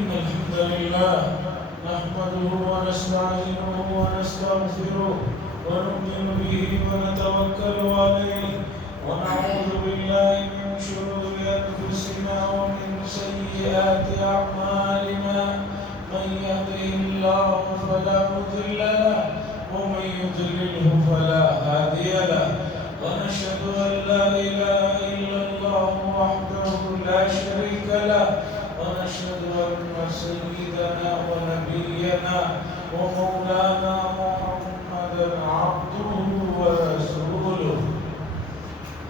إن الحمد لله نحمده ونستعينه ونستغفره ونؤمن به ونتوكل عليه ونعوذ بالله من شرور أنفسنا ومن سيئات أعمالنا من يهده الله فلا مضل له ومن يضلله فلا هادي له ونشهد أن لا إله إلا الله وحده لا شريك له ونشهد أن سيدنا ونبينا ومولانا محمدا عبده ورسوله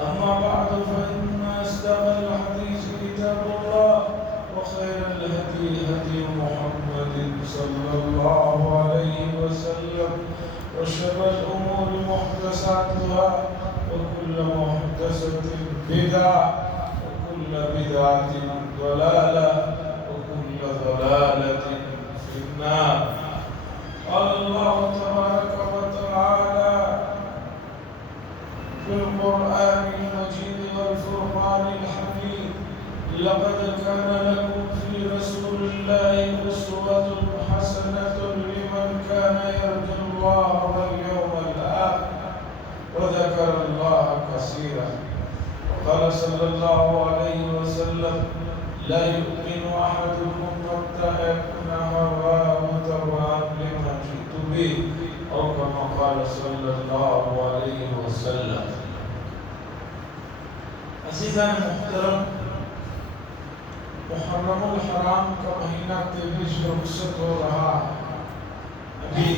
أما بعد فإن أصدق الحديث كتاب الله وخير الهدي هدي محمد صلى الله عليه وسلم وشر الأمور محدثاتها وكل محدثة بدعة وكل بدعة ضلالة وكل ضلالة في النار. قال الله تبارك وتعالى في القرآن المجيد والفرقان الحميد: لقد كان لكم في رسول الله أسوة حسنة لمن كان يرجو الله واليوم الآخر وذكر الله كثيرا. وقال صلى الله عليه وسلم: لا يؤمن أحدكم حتى يكون هواه تبعا لما جئت به، أو كما قال صلى الله عليه وسلم. عزیزان محترم، محرم الحرام کا مہینہ 23 رخصت ہو رہا ہے. ابھی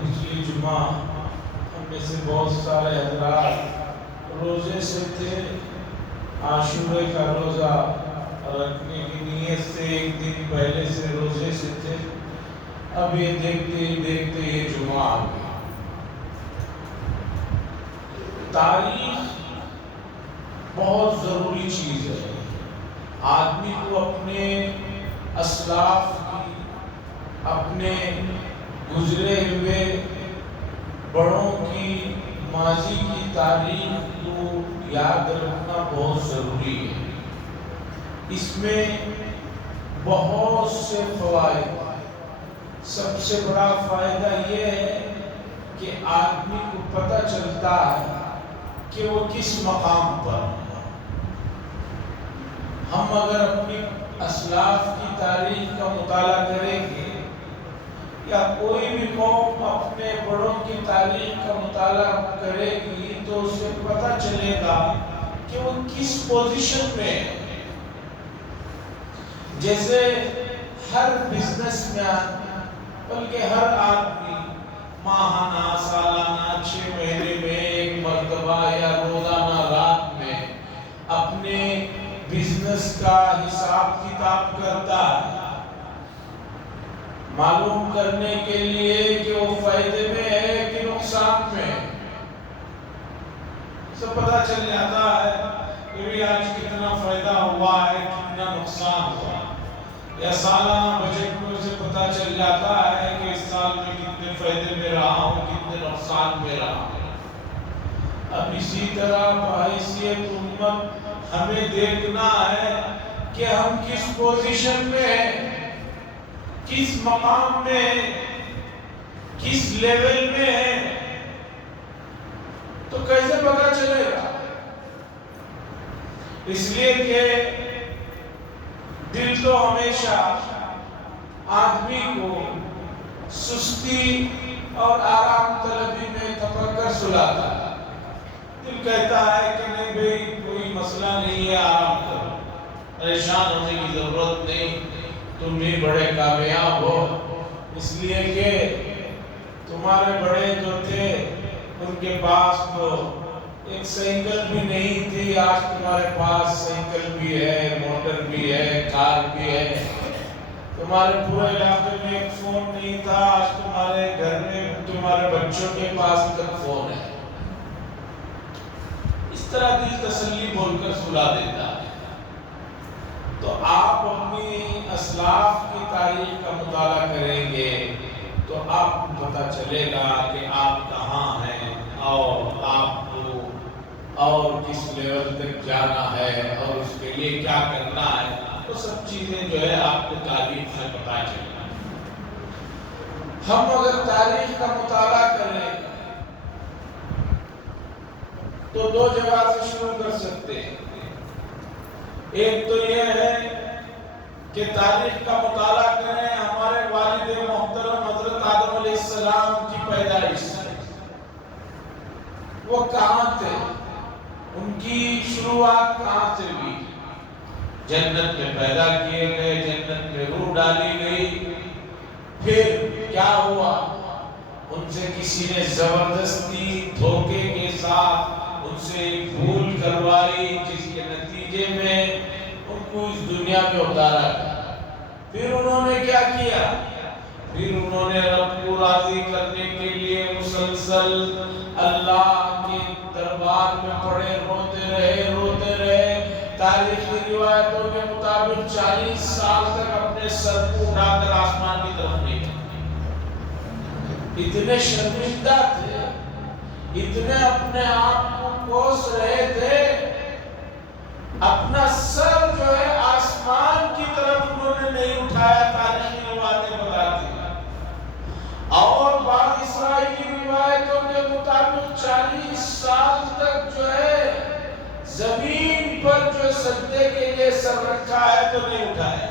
پچھلی جمعہ ہم میں سے بہت سارے حضرات روزے سے تھے. عاشورے کا روزہ رکھنے کی نیت سے ایک دن پہلے سے روزے سے تھے. اب یہ دیکھتے ہی دیکھتے یہ جمعہ آ گیا. تاریخ بہت ضروری چیز ہے. آدمی کو اپنے اسلاف کی، اپنے گزرے ہوئے بڑوں کی ماضی کی تاریخ کو یاد رکھنا بہت ضروری ہے. اس میں بہت سے فوائد. سب سے بڑا فائدہ یہ ہے کہ آدمی کو پتہ چلتا ہے کہ وہ کس مقام پر. ہم اگر اپنی اسلاف کی تاریخ کا مطالعہ کریں گے یا کوئی بھی قوم اپنے بڑوں کی تاریخ کا مطالعہ کرے گی تو اسے پتہ چلے گا کہ وہ کس پوزیشن میں ہے. جیسے ہر بزنس مین بلکہ ہر آدمی ماہانہ، سالانہ، 6 مہینے میں ایک مرتبہ یا روزانہ رات میں اپنے بزنس کا حساب کتاب کرتا ہے، معلوم کرنے کے لیے کہ وہ فائدے میں ہے کہ نقصان میں ہے. سب پتہ چل جاتا ہے کہ آج کتنا فائدہ ہوا ہے، کتنا نقصان ہوا. یا سالانہ بجٹ میں سے پتہ چل جاتا ہے کہ اس سال میں کتنے فائدے میں رہا ہوں، کتنے نقصان میں رہا ہوں. اب اسی طرح بحیثیت امت ہمیں دیکھنا ہے کہ ہم کس پوزیشن میں ہیں، کس مقام میں ہیں، کس لیول میں ہیں. تو کیسے پتہ چلے گا؟ اس لیے کہ دل تو ہمیشہ آدمی کو سستی اور آرام طلبی میں تفکر سلاتا ہے. دل کہتا ہے کہ نہیں بھئی کوئی مسئلہ نہیں ہے، آرام کرو، پریشان ہونے کی ضرورت نہیں، تم بھی بڑے کامیاب ہو. اس لیے کہ تمہارے بڑے جو تھے ان کے پاس تو ایک سائیکل بھی نہیں تھی، آج تمہارے پاس سائیکل بھی ہے، موٹر بھی ہے، کار بھی ہے. تمہارے پورے علاقے میں ایک فون نہیں تھا، آج تمہارے گھر میں تمہارے بچوں کے پاس تک فون ہے. اس طرح دل تسلی بول کر سلا دیتا ہے. تو آپ اپنی اسلاف کی تاریخ کا مطالعہ کریں گے تو آپ کو پتہ چلے گا کہ آپ کہاں ہیں اور آپ کو اور کس لیول تک جانا ہے اور اس کے لیے کیا کرنا ہے. تو وہ سب چیزیں جو ہے آپ کو تاریخ سے پتا چلے. ہم اگر تاریخ کا مطالعہ کریں تو دو جگہ سے شروع کر سکتے ہیں. ایک تو یہ ہے کہ تاریخ کا مطالعہ کریں ہمارے والد محترم حضرت آدم علیہ السلام کی پیدائش سے. وہ کہاں تھے؟ ان کی شروعات کہاں سے ہوئی؟ جنت میں پیدا کیے گئے، جنت میں روح ڈالی گئی. پھر کیا ہوا؟ ان سے کسی نے زبردستی دھوکے کے ساتھ ان سے ایک بھول کروائی، جس کے نتیجے میں ان کو اس دنیا میں اتارا گیا. پھر انہوں نے کیا کیا؟ پھر انہوں نے رب کو راضی کرنے کے لیے مسلسل اللہ کے دربار میں پڑے، روتے رہے. تاریخی روایتوں کے مطابق 40 سال تک اپنے سر کو اٹھا کر آسمان کی طرف نہیں گئے. اتنے شرمندہ تھے، اتنے اپنے آپ کو کوس رہے تھے، اپنا سر جو ہے آسمان کی طرف انہوں نے نہیں اٹھایا. تاریخی روایتیں بتاتی ہیں. اور بعض اسرائیلی روایتوں کے مطابق 40 سال تک جو ہے زمین پر جو سجدے کے لیے سر رکھا ہے تو نہیں اٹھایا.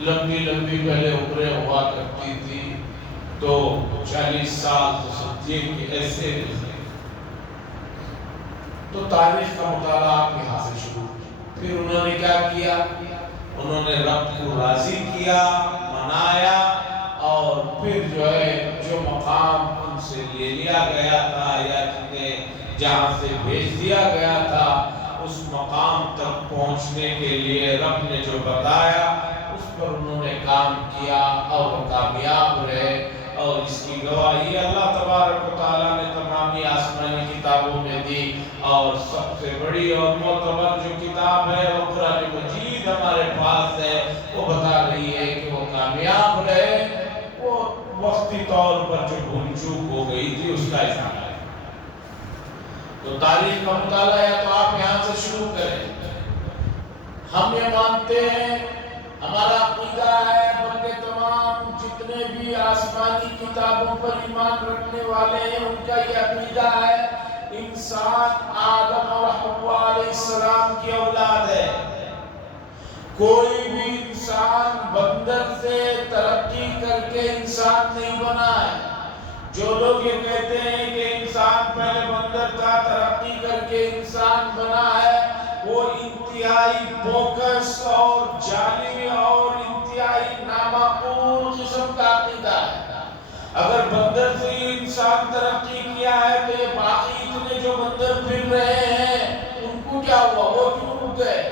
لمبی لمبی پہلے عمریں ہوا کرتی تھی تو 40 سال تو سجدے کے ایسے تو تاریخ کا مطالعہ آپ یہاں سے شروع. پھر انہوں نے کیا کیا؟ انہوں نے رب کو راضی کیا، منایا، اور پھر جو ہے جو مقام ان سے لے لیا گیا تھا یا جہاں سے بھیج دیا گیا تھا اس مقام تک پہنچنے کے لیے رب نے جو بتایا اس پر انہوں نے کام کیا اور کامیاب رہے. اور اس کی گواہی اللہ تبارک و تعالیٰ نے تمامی آسمانی کتابوں میں دی. اور سب سے بڑی اور معتبر جو کتاب ہے وہ قرآن مجید ہمارے پاس ہے، وہ بتا رہی ہے کہ وہ کامیاب رہے. وہ وقتی طور پر جو بھول چوک ہو گئی تھی اس کا اظہار ہے. تو تاریخ کا مطالعہ ہے تو آپ یہاں سے شروع کریں. ہم یہ مانتے ہیں، ہمارا عقیدہ ہے، بلکہ تمام جتنے بھی آسمانی کتابوں پر ایمان رکھنے والے ہیں ان کا یہ عقیدہ ہے، انسان آدم اور حوا علیہ السلام کی اولاد ہے. کوئی بھی انسان بندر سے ترقی کر کے انسان نہیں بنا ہے. جو لوگ یہ کہتے ہیں کہ انسان پہلے بندر تھا ترقی کر کے انسان بنا ہے، وہ انتہائی بوکس اور جعلی اور انتہائی نامعقول قسم کا عقیدہ ہے. اگر بندر سے ہی انسان ترقی کیا ہے تو یہ باقی اتنے جو بندر پھر رہے ہیں ان کو کیا ہوا؟ وہ کیوں رک گئے؟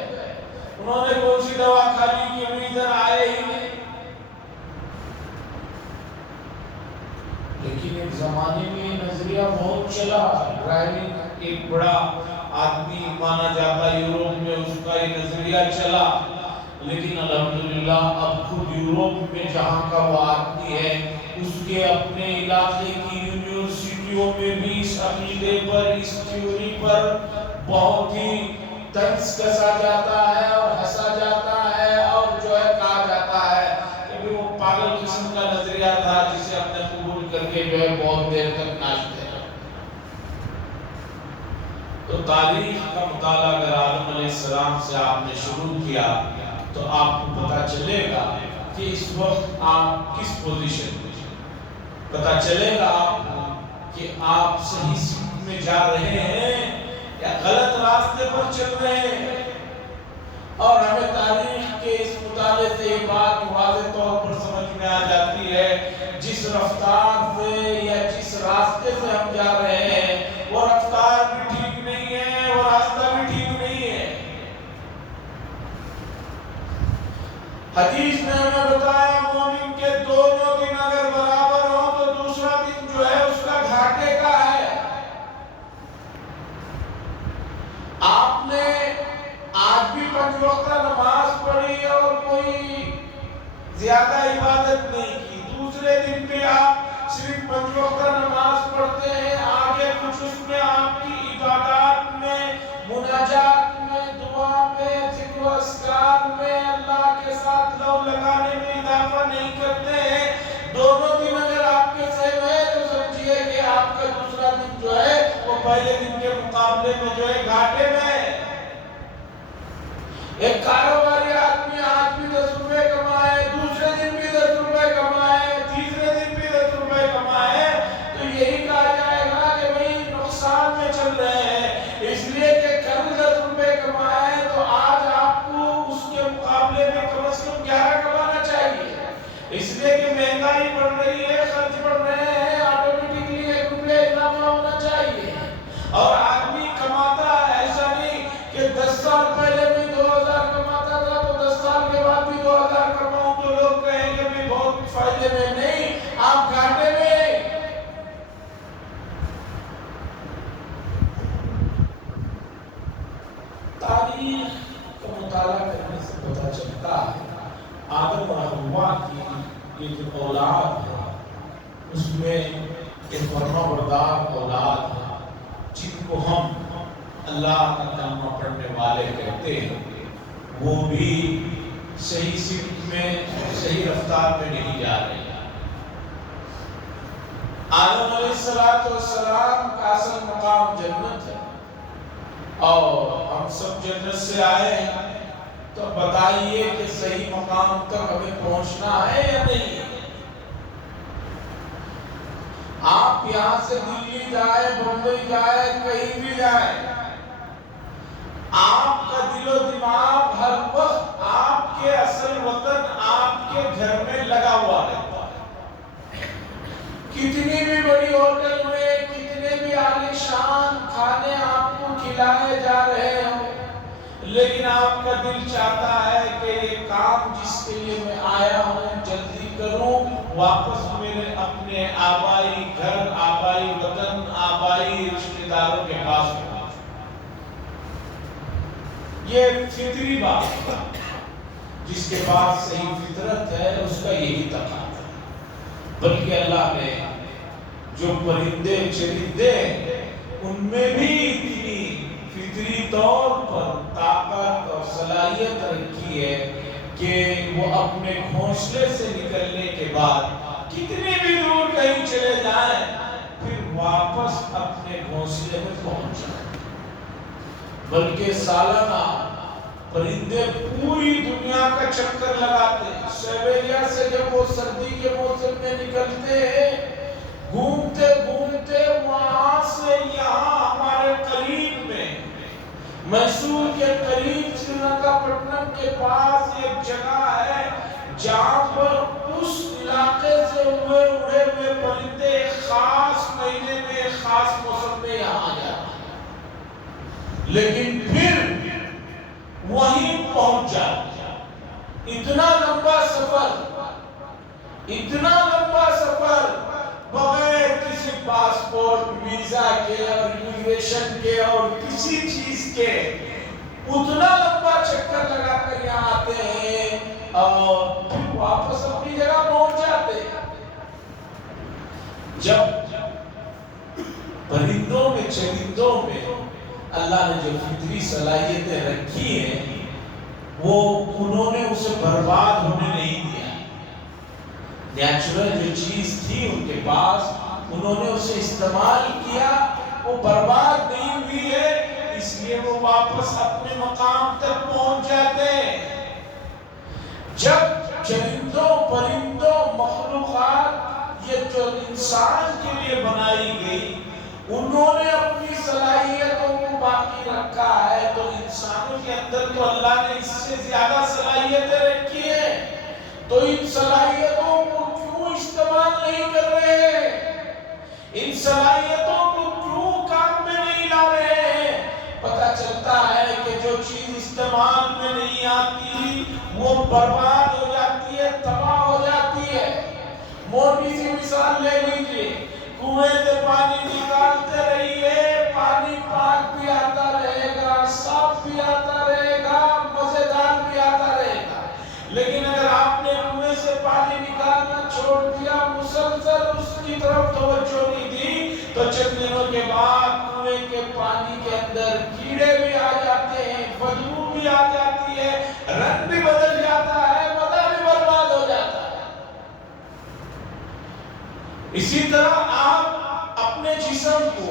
انہوں نے کون سی دوا کھا لی کہ ابھی ادھر آئے ہی نہیں؟ لیکن ایک زمانے میں یہ نظریہ بہت چلا. ڈرائیونگ ایک بڑا آدمی مانا جاتا یوروپ میں، اس کا یہ نظریہ چلا. لیکن الحمدللہ اب خود یوروپ میں جہاں کا وہ آدمی ہے اس کے اپنے علاقے کی یونیورسٹیوں میں بھی اس عقیدے پر، اس تھیوری پر بہت ہی طنز کسا جاتا ہے اور ہنسا جاتا ہے اور جو ہے کہا جاتا ہے کہ وہ پاگل قسم کا نظریہ تھا جسے ہم نے قبول کر کے جو ہے بہت دیر تک ناچتے ہیں. تو تاریخ کا مطالعہ اگر آدم علیہ السلام سے آپ نے شروع کیا تو آپ کو پتا چلے گا کہ اس وقت آپ کس پوزیشن میں ہیں. پتا چلے گا آپ کو کہ آپ صحیح سمت میں جا رہے ہیں یا غلط راستے پر چل رہے ہیں. اور ہمیں تاریخ کے اس مطالعے سے یہ بات واضح طور پر سمجھ میں آ جاتی ہے جس رفتار سے یا جس راستے سے ہم جا رہے ہیں وہ رفتار بھی ٹھیک نہیں ہے، وہ راستہ بھی ٹھیک نہیں ہے. حدیث نے ہمیں بتایا مومن کے دونوں دن اگر برابر ہوں تو دوسرا دن جو ہے اس کا گھاٹے کا ہے. آپ نے آج بھی 5 وقت نماز پڑھی اور کوئی زیادہ عبادت نہیں کی، دوسرے دن بھی آپ صرف 5 وقت نماز پڑھتے ہیں، آگے کچھ اس میں آپ کی عبادات میں، مناجات میں، سال میں اللہ کے ساتھ لو لگانے میں اضافہ نہیں کرتے ہیں. دونوں دن اگر آپ کے سیم ہے تو سمجھیے کہ آپ کا دوسرا دن جو ہے وہ پہلے دن کے مقابلے میں جو ہے گھاٹے میں. ایک کاروباری آدمی آج بھی 10 روپے کمائے, دوسرے دن بھی 10 روپے کمائے, تیسرے دن بھی 10 روپے کمائے, تو یہی کہا جائے گا کہ بھئی نقصان میں چل رہے ہیں. اس لیے کہ کل 10 روپے کمائے تو آج آپ کو اس کے مقابلے میں کم از کم 11 کمانا چاہیے. اس لیے کہ مہنگائی بڑھ رہی ہے, خرچ بڑھ رہے ہیں, آٹومیٹکلی 1 روپے اضافہ ہونا چاہیے. اور آدمی کماتا ایسا نہیں کہ 10 سال پہلے بھی 2000 کماتا تھا تو 10 سال کے بعد بھی 2000 کماؤں تو لوگ کہیں گے بھی بہت فائدے میں. نہیں, آپ گھاٹے میں. تاریخ کا مطالعہ کرنے سے پتہ چلتا ہے آدم اور حوا کی یہ جو اولاد ہے اس میں ایک فرما بردار اولاد ہے جن کو ہم اللہ کا کلمہ پڑھنے والے کہتے ہیں. وہ بھی صحیح سمت میں, صحیح رفتار میں نہیں جا رہے. آدم علیہ السلام کا اصل مقام جنت ہے اور ہم سب جنت سے آئے ہیں, تو بتائیے کہ صحیح مقام تک ہمیں پہنچنا ہے یا نہیں. آپ یہاں سے دلی جائے, بمبئی جائے, کہیں بھی جائے, آپ کا دل و دماغ ہر وقت آپ کے اصل وطن آپ کے گھر میں لگا ہوا رہتا ہے. کتنی بھی بڑی ہوٹل میں کتنے بھی عالیشان کھانے آپ کو کھلائے جا رہے ہوں, لیکن آپ کا دل چاہتا ہے کہ یہ کام جس کے لیے میں آیا ہوں جلدی کروں, واپس میرے اپنے آبائی گھر, آبائی وطن, آبائی رشتہ داروں کے پاس پہنچوں. یہ فطری بات ہے. جس کے پاس صحیح فطرت ہے اس کا یہی تقاضا ہے. بلکہ اللہ نے جو پرندے چرندے ان میں بھی اتنی فطری طور پر طاقت اور صلاحیت رکھی ہے کہ وہ اپنے گھونسلے سے نکلنے کے بعد کتنی بھی دور کہیں چلے جائیں پھر واپس اپنے گھونسلے میں پہنچ جائیں. بلکہ سالانہ پرندے پوری دنیا کا چکر لگاتے ہیں. سائبیریا سے جب وہ سردی کے موسم میں نکلتے ہیں, گھومتے گھومتے وہاں سے یہاں ہمارے قریب میں میسور کے قریب سرینگا پٹنم کے پاس ایک جگہ ہے جہاں پر اس علاقے سے اڑے ہوئے پرندے خاص مہینے میں خاص موسم میں یہاں آ جاتے ہیں, لیکن پھر وہیں پہنچ جاتے ہیں. اتنا لمبا سفر بغیر کسی پاسپورٹ, ویزا کے اور امیگریشن کے اور کسی چیز کے اتنا لمبا چکر لگا کر یہاں آتے ہیں اور پھر واپس اپنی جگہ پہنچ جاتے ہیں. جب پرندوں میں چرندوں میں اللہ نے جو فطری صلاحیتیں رکھی ہیں وہ انہوں نے اسے برباد ہونے نہیں دیا. نیچرل جو چیز تھی ان کے پاس انہوں نے اسے استعمال کیا, وہ برباد نہیں ہوئی ہے, اس لیے وہ واپس اپنے مقام تک پہنچ جاتے ہیں. جب چرندوں پرندوں مخلوقات یہ جو انسان کے لیے بنائی گئی انہوں نے اپنی صلاحیتوں کو باقی رکھا ہے, تو انسانوں کے اندر تو اللہ نے اس سے زیادہ صلاحیتیں رکھی ہیں, تو ان صلاحیتوں کو کیوں استعمال نہیں کر رہے, ان صلاحیتوں کو کیوں کام میں نہیں لا رہے. پتہ چلتا ہے کہ جو چیز استعمال میں نہیں آتی وہ برباد ہو جاتی ہے, تباہ ہو جاتی ہے. موٹی سی مثال لے لیجیے, کنویں سے پانی نکالتے رہیے, پانی پاک بھی آتا رہے گا, صاف بھی آتا رہے گا, مزیدار بھی آتا رہے گا. لیکن اگر آپ نے کنویں سے پانی نکالنا چھوڑ دیا, مسلسل اس کی طرف توجہ نہیں دی, تو چند دنوں کے بعد کنویں کے پانی کے اندر کیڑے بھی آ جاتے ہیں, بدبو بھی آ جاتی ہے, رنگ بھی بدل جاتا ہے، مزہ بھی برباد ہو جاتا ہے۔ اسی طرح آپ اپنے جسم کو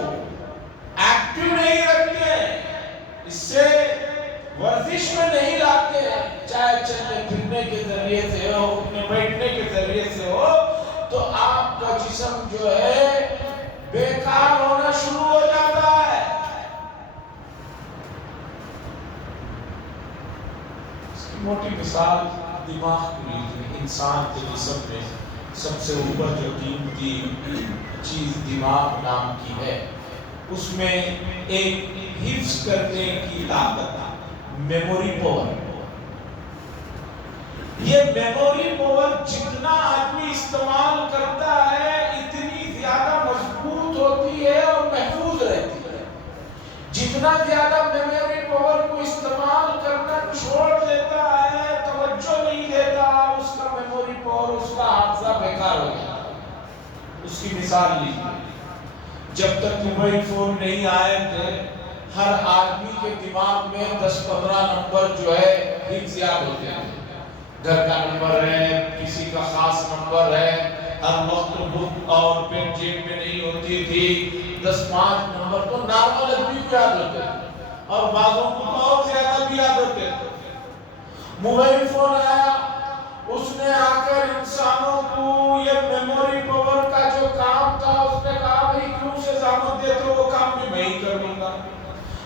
ایکٹیو نہیں رکھتے ہیں، اس سے ورزش میں نہیں لاتے ہیں، چاہے چلنے پھرنے کے ذریعے سے ہو، اٹھنے بیٹھنے کے ذریعے سے ہو، تو آپ کا جسم جو ہے بیکار ہونا شروع ہو جاتا ہے۔ اس کی موٹی مثال دماغ کی لیجیے۔ انسان کے جسم میں سب سے اوپر جو قیمتی چیز دماغ نام کی ہے، اس میں ایک حفظ کرنے کی طاقت، میموری پاور۔ یہ میموری پاور جتنا آدمی استعمال کرتا ہے اتنی زیادہ مضبوط ہوتی ہے اور محفوظ رہتی ہے۔ جتنا زیادہ میموری پاور کو استعمال کرنا چھوڑ دیتا ہے، توجہ نہیں دیتا، اس کا میموری پاور، اس کا حافظہ بیکار ہو جاتا ہے۔ اس کی مثال لیجیے، جب تک موبائل فون نہیں آئے تھے، ہر آدمی کے دماغ میں 10-15 نمبر جو ہے حفظ یاد ہوتے ہیں۔ گھر کا نمبر ہے، کسی کا خاص نمبر ہے، ہر وقت بک اور پین جیب میں نہیں ہوتی تھی۔ 10-5 نمبر تو نارمل آدمی کو یاد ہوتے تھے، اور بعضوں کو تو اور زیادہ بھی یاد ہوتے تھے۔ موبائل فون آیا، اس نے آ کر انسانوں کو یہ میموری پاور کا جو کام تھا، اس نے کہا بھئی کیوں سے زحمت دیتے ہو، وہ کام بھی میں ہی کر لوں گا۔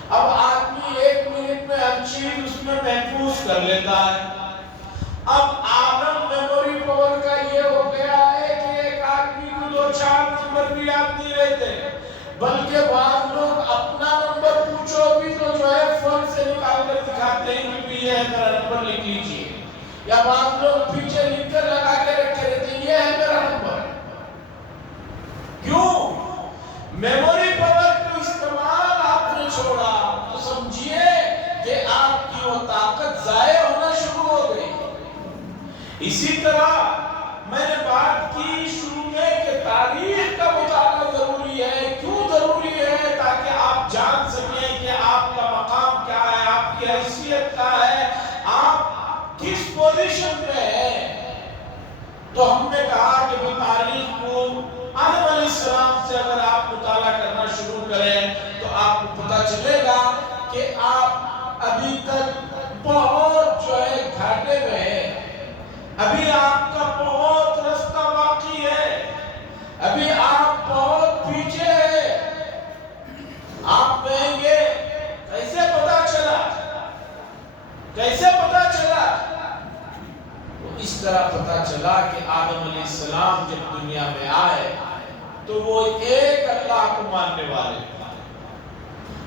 اب آدمی 1 منٹ میں ہر چیز اس میں محفوظ کر لیتا ہے۔ اب عالم میموری پاور کا یہ ہو گیا ہے کہ ایک آدمی کو 2-4 نمبر بھی یاد نہیں رہتے، بلکہ بعض لوگ اپنا نمبر پوچھو بھی تو جو ہے فون سے نکال کر دکھاتے ہیں کہ یہ ہے میرا نمبر، لکھ لیجیے، یا بعض لوگ پیچھے لکھ کر لگا کے رکھے رہتے ہیں یہ ہے میرا نمبر۔ کیوں؟ میموری پاور کو استعمال آپ نے چھوڑا تو سمجھیے کہ آپ کی وہ طاقت ضائع ہونا شروع ہو گئی۔ اسی طرح میں نے بات کی شروع میں کہ تاریخ کا مطالعہ ضروری ہے۔ کیوں ضروری ہے؟ تاکہ آپ جان سکیں کہ آپ کا مقام کیا ہے، آپ کی حیثیت کیا ہے، آپ کس پوزیشن میں ہیں۔ تو ہم نے کہا کہ وہ تاریخ کو آدم علیہ السلام سے اگر آپ مطالعہ کرنا شروع کریں تو آپ کو پتہ چلے گا کہ آپ ابھی تک بہت جو ہے گھاٹے میں ہیں، ابھی آپ کا بہت رستہ باقی ہے، ابھی آپ بہت پیچھے ہیں۔ آپ کہیں گے کیسے پتہ چلا، کیسے پتہ چلا؟ تو اس طرح پتہ چلا کہ آدم علیہ السلام جب دنیا میں آئے تو وہ ایک اللہ کو ماننے والے تھے،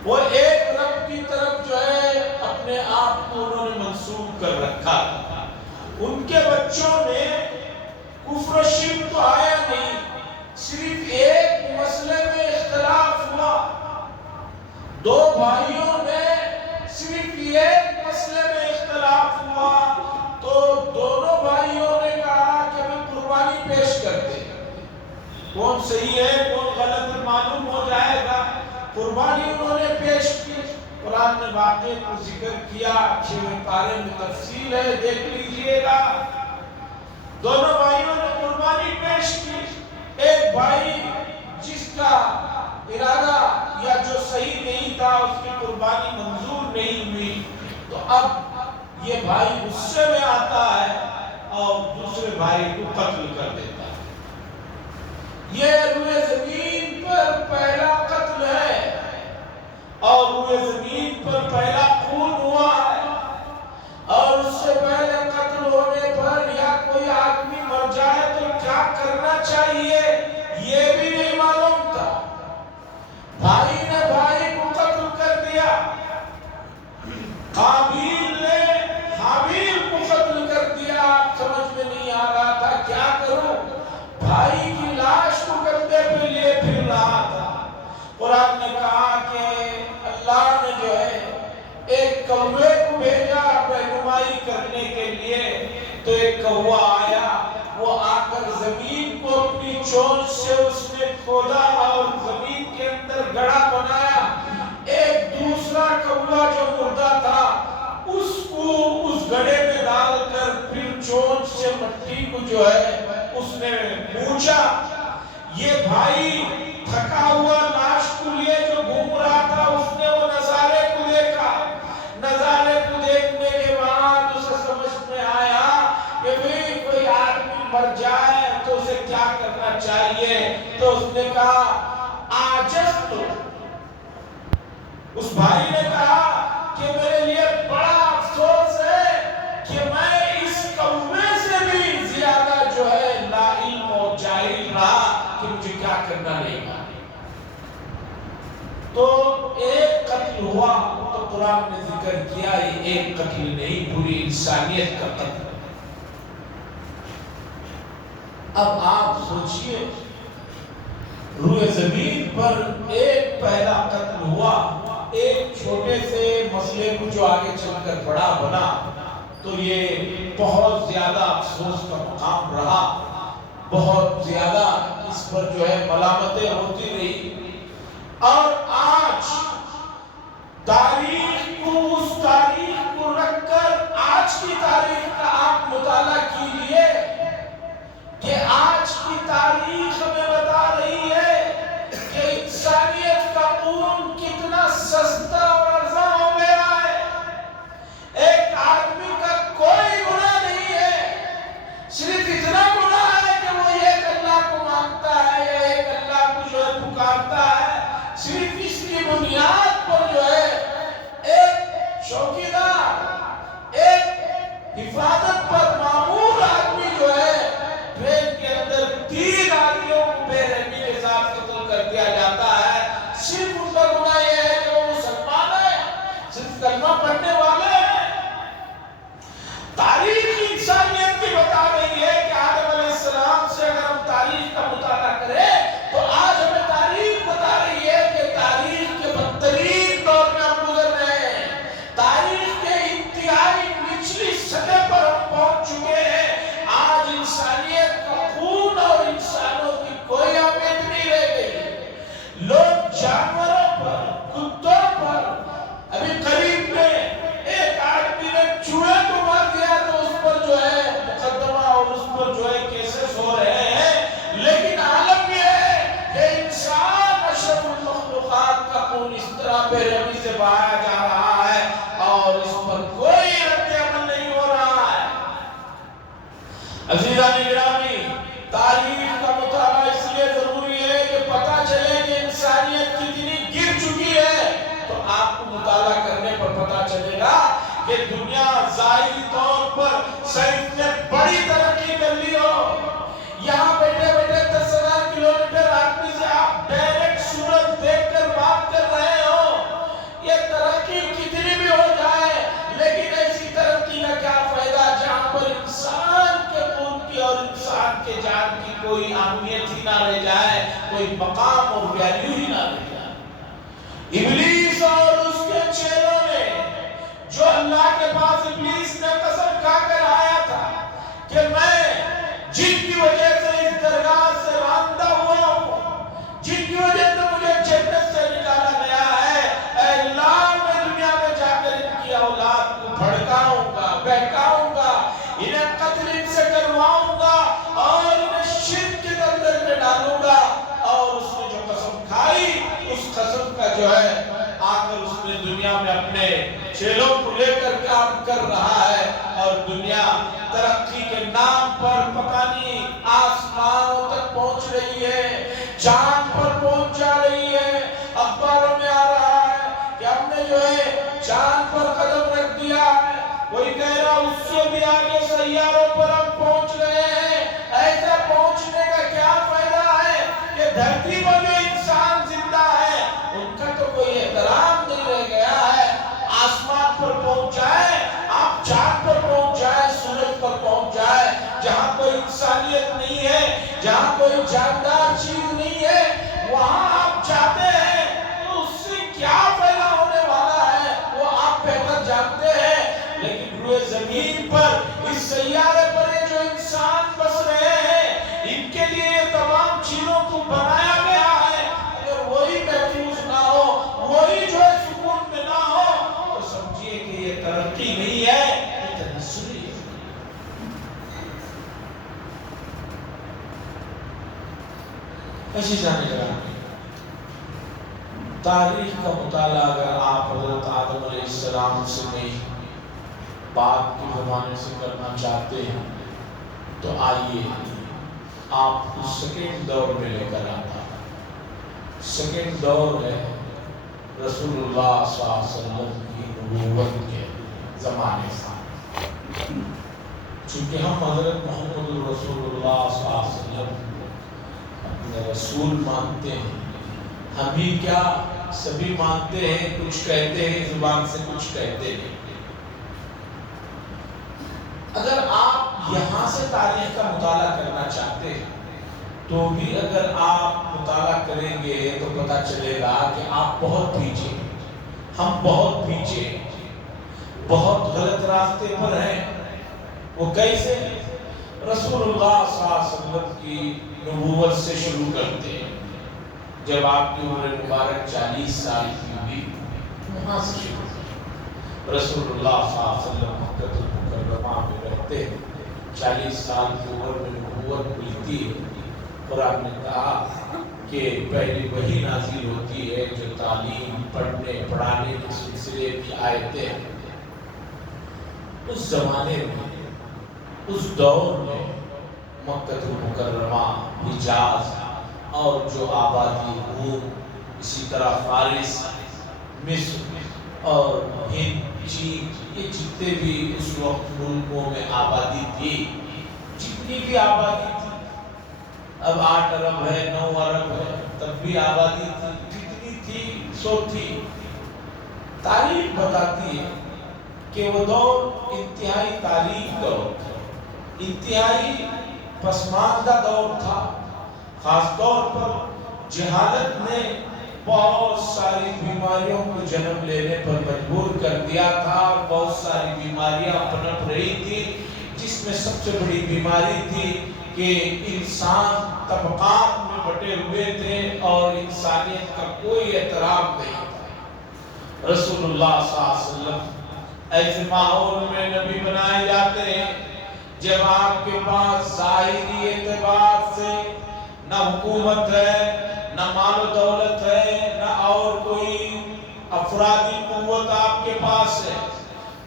وہ ایک رب کی طرف جو ہے اپنے آپ کو انہوں نے منسوب کر رکھا تھا۔ ان کے بچوں میں کفر و شرک تو آیا نہیں، صرف ایک مسئلے میں اختلاف ہوا۔ 2 بھائیوں میں صرف ایک مسئلے میں اختلاف ہوا، تو دونوں بھائیوں نے کہا کہ ہم قربانی پیش کرتے ہیں، کون صحیح ہے کون غلط معلوم ہو جائے گا۔ قربانی انہوں نے پیش کی۔ قرآن نے واقعے کو ذکر کیا، 6ویں پارے میں تفصیل ہے، دیکھ لیجئے گا۔ دونوں بھائیوں نے قربانی پیش کی۔ ایک بھائی جس کا ارادہ یا جو صحیح نہیں تھا، اس کی قربانی منظور نہیں ہوئی، تو اب یہ بھائی غصے میں آتا ہے اور دوسرے بھائی کو قتل کر دیتا ہے۔ یہ روئے زمین پر پہلا قتل ہے اور روئے زمین پر پہلا خون ہوا ہے، اور اس سے پہلے قتل ہونے پر یا کوئی آدمی مر جائے تو کیا کرنا چاہیے یہ بھی نہیں معلوم تھا۔ بھائی نے بھائی کو قتل کر دیا، قابیل نے حابیل کو قتل کر دیا۔ آپ سمجھ میں نہیں آ رہا تھا کیا کروں، بھائی کی لاش کو کندھے پہ لیے پھر رہا تھا۔ قرآن نے کہا کہ اللہ نے جو ہے ایک کوے کو بھیجا رہنمائی کرنے کے لیے، تو ایک کوا آیا، وہ آ کر زمین کو اپنی چونچ سے اس نے کھودا اور زمین کے اندر گڑھا بنایا۔ ایک دوسرا کوا جو مردہ تھا اس کو اس گڑھے میں ڈال کر پھر چونچ سے مٹی کو جو ہے اس نے پوچھا. یہ بھائی تھکا ہوا لاش کو لیے جو گھوم رہا تھا اس نے وہ نظارے کو دیکھا. نظارے کو دیکھنے کے بعد اسے سمجھ میں آیا کہ بھی کوئی آدمی مر جائے تو اسے کیا کرنا چاہیے. تو اس نے کہا آجز تو. اس بھائی نے کہا کہ میرے لیے بڑا افسوس ہے کہ میں اس کوے سے بھی زیادہ جو ہے لا علم و جاہل رہا کہ مجھے کیا کرنا نہیں گا. تو ایک قتل ہوا تو قرآن نے ذکر کیا یہ ایک قتل نہیں پوری انسانیت کا قتل. اب آپ سوچئے روئے زمین پر ایک پہلا قتل ہوا, ایک چھوٹے سے مسئلے کو جو آگے چل کر بڑا بنا تو یہ بہت زیادہ افسوس کا مقام رہا. بہت زیادہ اس پر جو ہے ملامتیں ہوتی رہی. اور آج تاریخ کو اس تاریخ کو رکھ کر آج کی تاریخ کا آپ مطالعہ کیجئے کہ آج کی تاریخ ہمیں بتا رہی ہے کہ انسانیت کا خون کتنا سستا اور ارزاں ہو گیا ہے. ایک آدمی کا کوئی گناہ نہیں ہے, صرف اتنا گناہ ہے کہ وہ ایک اللہ کو مانتا ہے یا ایک اللہ کو جو ہے پکارتا ہے. صرف اس کی بنیاد پر جو ہے ایک چوکیدار, ایک حفاظت پر مامور آدمی جو ہے ٹرین کے اندر 3 آدمیوں کو بے رحمی کے ساتھ قتل کر دیا جاتا ہے. صرف ان کا گناہ یہ ہے کہ وہ مسلمان ہے, صرف کلمہ پڑھنے والے ہیں. تاریخ انسانیت کی بتا رہی ہے کہ آدم علیہ السلام سے اگر ہم تاریخ کا مطالعہ کریں تو آج ہمیں تاریخ بتا رہی ہے کہ تاریخ کے بدترین دور میں ہم گزر رہے ہیں. تاریخ کے انتہائی نچلی سطح پر ہم پہنچ چکے ہیں. آج انسانیت کا خون اور انسانوں کی کوئی اہمیت نہیں رہ گئی. لوگ جانوروں پر, کتوں پر, ابھی قریب میں ایک آدمی نے چوہے کو مار دیا تو اس پر جو ہے مقدمہ اور اس پر جو ہے کیسز ہو رہے ہیں. لیکن عالم یہ ہے کہ انسان اشرف المخلوقات کا خون اس طرح بے رحمی سے بہایا جا رہا ہے اور اس پر کوئی رد عمل نہیں ہو رہا ہے. عزیزان گرامی, تاریخ کا مطالعہ اس لیے ضروری ہے کہ پتہ چلے کہ انسانیت کتنی گر چکی ہے. تو آپ کو مطالعہ کرنے پر پتہ چلے گا کہ دنیا ظاہری طور پر سائنس نے بڑی ترقی کر لی ہو. یہاں بیٹھے بیٹھے 10,000 کلومیٹر آدمی سے آپ ڈائریکٹ سورج دیکھ کر بات کر رہے ہو. یہ ترقی کتنی بھی ہو جائے لیکن ایسی ترقی کا کیا فائدہ جہاں پر انسان کے خون کی اور انسان کے جان کی کوئی اہمیت ہی نہ رہ جائے, کوئی مقام اور ویلیو ہی نہ رہ جائے. ابلیس اور اس کے چیلوں نے جو اللہ کے پاس ابلیس نے قسم کھا کر آیا تھا کہ میں جن کی وجہ سے اس درگاہ سے راندہ ہوا ہوں, جن کی وجہ سے مجھے جنت سے نکالا گیا ہے, اے اللہ میں دنیا میں جا کر ان کی اولاد کو بھڑکاؤں گا, بہکاؤں گا, انہیں قتل ان سے کرواؤں گا اور انہیں شرک کے اندر میں ڈالوں گا. اور اس نے جو قسم کھائی اس قسم کا جو ہے آ کر اس نے دنیا میں اپنے چیلوں کو لے کر کام کر رہا ہے. اور دنیا ترقی کے نام پر پتہ نہیں آسمانوں تک پہنچ رہی ہے, چاند پر پہنچ جا رہی ہے. اخباروں میں آ رہا ہے کہ ہم نے جو ہے چاند پر قدم رکھ دیا ہے, کوئی کہہ رہا اس سے بھی آگے سیاروں پر ہم پہنچ رہے ہیں. ایسا پہنچنے کا کیا فائدہ ہے کہ دھرتی پر جو انسان زندہ ہے ان کا تو کوئی احترام نہیں رہ گیا ہے. آسمان پر پہنچ جائے, آپ چاند پر پہنچ جائے, سورج پر پہنچ جائے, جہاں کوئی انسانیت نہیں ہے, جہاں کوئی جاندار چیز نہیں ہے, وہاں آپ جاتے ہیں تو اس سے کیا فائدہ ہونے والا ہے وہ آپ بہتر جانتے ہیں. لیکن روئے زمین پر اس سیارے پر یہ جو انسان بس رہے ہیں ان کے لیے یہ تمام چیزوں کو بنایا گیا ہے. اگر وہی محفوظ نہ ہو, وہی جو ہے سکون میں نہ ہو تو سمجھیے کہ یہ ترقی نہیں ہے, یہ ایسی جانے لگا تاریخ کا مطالعہ اگر آپ حضرت آدم علیہ السلام سے نہیں بعد کے زمانے سے کرنا چاہتے ہیں تو آئیے آپ کو سیکنڈ دور میں لے کر آتا. سیکنڈ دور ہے رسول اللہ صلی اللہ علیہ وسلم کی نبوت کے زمانے سے. چونکہ ہم حضرت محمد رسول اللہ صلی اللہ علیہ وسلم اپنے رسول مانتے ہیں. ہم بھی کیا سبھی مانتے ہیں, کچھ کہتے ہیں زبان سے, کچھ کہتے ہیں. اگر آپ یہاں سے تاریخ کا مطالعہ کرنا چاہتے ہیں تو بھی اگر آپ مطالعہ کریں گے تو پتہ چلے گا کہ آپ بہت پیچھے ہیں, ہم بہت پیچھے ہیں, بہت غلط راستے پر ہیں. وہ کیسے؟ رسول اللہ صلی اللہ علیہ وسلم کی نبوت سے شروع کرتے ہیں. جب آپ کی عمر مبارک 40 سال کی ہوئی وہاں سے شروع. رسول اللہ صلی اللہ علیہ وسلم مکہ المکرمہ میں رہتے ہیں. 40 سال کی عمر میں نبوت ملتی ہے. قرآن نے کہا کہ پہلی وحی نازل ہوتی ہے جو تعلیم پڑھنے پڑھانے کے سلسلے کی آیتیں. اس زمانے میں, اس دور میں مکہ المکرمہ, حجاز اور جو آبادی روم, اسی طرح فارس, مصر اور ہند, چین, یہ جتنے بھی اس وقت ملکوں میں آبادی تھی, جتنی بھی آبادی تھی, اب 8 ارب ہے, 9 ارب ہے, تب بھی آبادی تھی, جتنی تھی سو تھی. تاریخ بتاتی ہے کہ وہ دور انتہائی تاریخ دور تھا, انتہائی پسماندہ دور تھا. خاص طور پر جہالت نے بہت ساری بیماریوں کو جنم لینے پر مجبور کر دیا تھا, اور بہت ساری بیماریاں پنپ رہی تھی, جس میں سب سے بڑی بیماری تھی کہ انسان طبقات میں بٹے ہوئے تھے اور انسانیت کا کوئی احترام نہیں تھا. رسول اللہ صلی اللہ علیہ وسلم ایسے ماحول میں نبی بنائے جاتے ہیں جب آپ کے پاس ظاہری اعتبار سے نہ حکومت ہے, نہ مال و دولت ہے, نہ اور کوئی افرادی قوت آپ کے پاس ہے,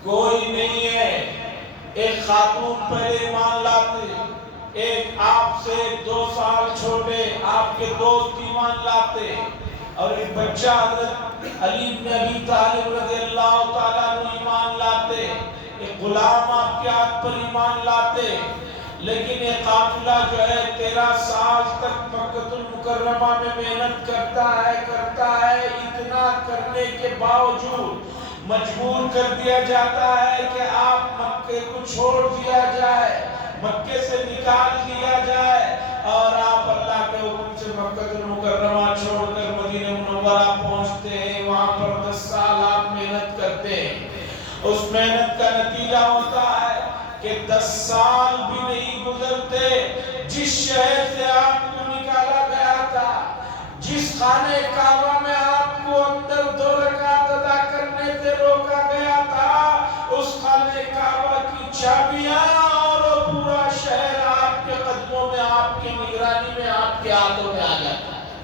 کوئی نہیں ہے. ایک خاتون پہلے ایمان لاتے, ایک آپ سے 2 سال چھوٹے آپ کے دوست ایمان لاتے, اور ایک بچہ حضرت علی بن ابی طالب رضی اللہ تعالیٰ عنہ ایمان لاتے, ایک غلام آپ کے ہاتھ پر ایمان لاتے. لیکن یہ قافلہ جو ہے 13 سال تک مکہ المکرمہ میں محنت کرتا ہے. اتنا کرنے کے باوجود مجبور کر دیا جاتا ہے کہ آپ مکے کو چھوڑ دیا جائے, مکے سے نکال دیا جائے, اور آپ اللہ کے حکم سے مکہ المکرمہ چھوڑ کر مدینہ منورہ پہنچتے ہیں. وہاں پر 10 سال آپ محنت کرتے ہیں. اس محنت کا نتیجہ ہوتا ہے کہ 10 سال بھی نہیں گزرتے, جس شہر سے آپ کو نکالا گیا تھا, جس خانہ کعبہ میں آپ کو اندر 2 رکعت ادا کرنے سے روکا گیا تھا, اس خانہ کعبہ کی چابیاں اور وہ پورا شہر آپ کے قدموں میں, آپ کی نگرانی میں, آپ کے ہاتھوں میں آ جاتا ہے.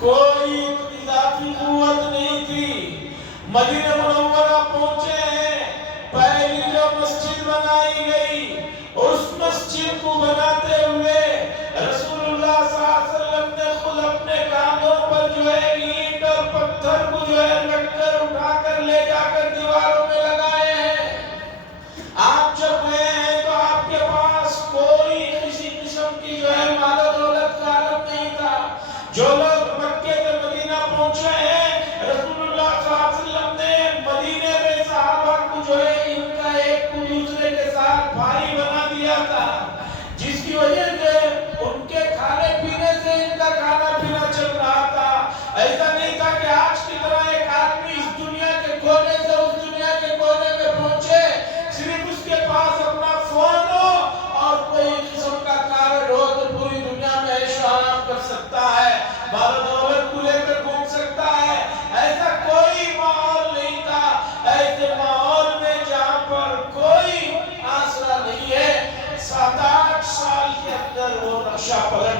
کوئی اضافی قوت نہیں تھی. مدینہ منورہ پہنچے ہیں, پہلی جو مسجد بنائی گئی, اس مسجد کو بناتے ہوئے رسول اللہ صلی اللہ علیہ وسلم نے خود اپنے کاندھوں پر جو ہے اینٹ اور پتھر کو جو ہے رکھ کر اٹھا کر لے جا کر دیواروں میں لگائے ہیں. آپ جب گئے ہیں تو آپ کے پاس کوئی کسی قسم کی جو ہے مال و دولت کا عالم نہیں تھا. جو لوگ مکے سے مدینہ پہنچے ہیں, رسول اللہ صلی اللہ علیہ وسلم نے مدینے میں صحابہ کو جو ہے ان کا ایک کو دوسرے کے ساتھ بھائی بنا دیا تھا, جس کی وجہ سے ان کے کھانے پینے سے ان کا کھانا پینا چل رہا تھا. ایسا نہیں تھا کہ آج کی طرح ایک آدمی اس دنیا کے کونے سے اس دنیا کے کونے میں پہنچے, صرف اس کے پاس اپنا فون ہو اور کوئی قسم کا کارڈ ہو تو پوری دنیا میں عیش و آرام کر سکتا ہے, مال و دولت کو لے کر گھوم سکتا ہے. ایسا کوئی ماحول نہیں تھا. ایسے ماحول میں جہاں پر کوئی آسرا نہیں ہے, 7-8 سال کے اندر وہ نقشہ پلٹ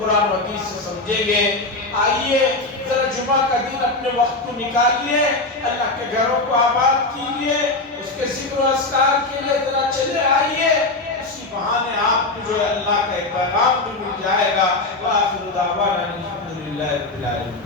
قرآن و حدیث سے سمجھیں گے۔ آئیے ذرا جمعہ کا دن اپنے وقت کو نکالیے، اللہ کے گھروں کو آباد کیجیے، اس کے ذکر و اذکار کے لیے ذرا چلے آئیے، اسی بہانے آپ کو جو ہے اللہ کا ایک پیغام بھی مل جائے گا۔ وآخر دعوانا الحمدللہ رب العالمین۔